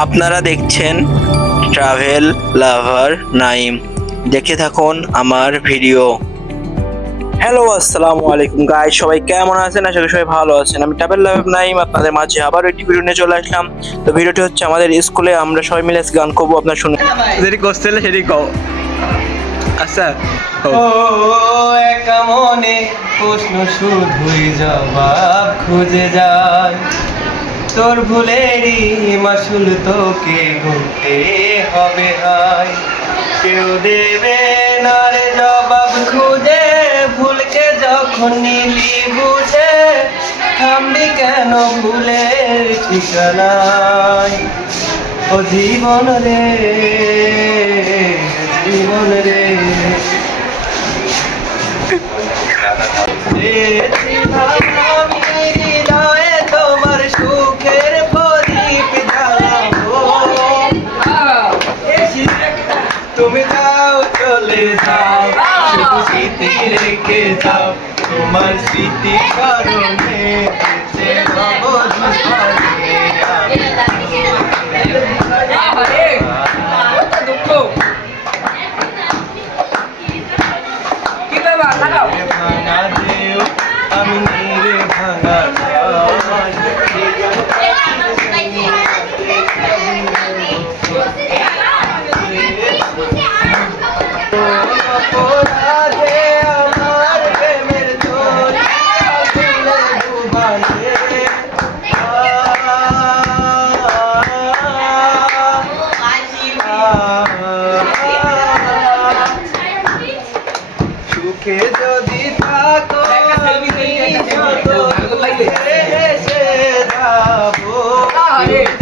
আপনারা দেখছেন ট্রাভেল লাভার নাইম। দেখে থাকুন আমার ভিডিও। হ্যালো আসসালামু আলাইকুম গাই সবাই কেমন আছেন? আশা করি সবাই ভালো আছেন। আমি ট্রাভেল লাভ নাইম আপনাদের মাঝে আবার একটি ভিডিও নিয়ে চলে আসলাম। তো ভিডিওটি হচ্ছে আমাদের স্কুলে আমরা সবাই মিলে গান করব আপনার শুনে যেটি করছিলে সেটি কও। আচ্ছা একা মনে প্রশ্ন শুধুই জবাব খুঁজে যায়। তোর ভুলেরই মাসুল তোকে গুনতে হবে, হাই। কেউ দেবে না রে জবাব খুঁজে, ভুলকে যখন নিলি বুঝে, থামবি কেন ভুলের ঠিকানায়? ও জীবন রে জীবন রে। তুমি যাও চলে যাও। শুধু স্মৃতি রেখে যাও। তোমার স্মৃতি কারণে সুখে যদি থাকো এসে যাব।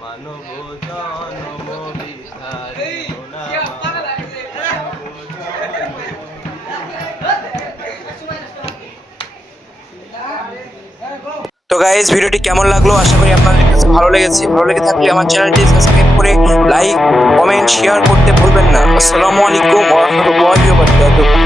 মানব জনম বিধারে নোনা তো গাইজ ভিডিওটি কেমন লাগল? আশা করি আপনাদের কাছে লেগেছে, ভালো লেগে থাকলে আমার চ্যানেলটি সাবস্ক্রাইব করে লাইক কমেন্ট শেয়ার করতে ভুলবেন না। আসসালামু আলাইকুম ওয়া রাহমাতুল্লাহি ওয়া বারাকাতুহু।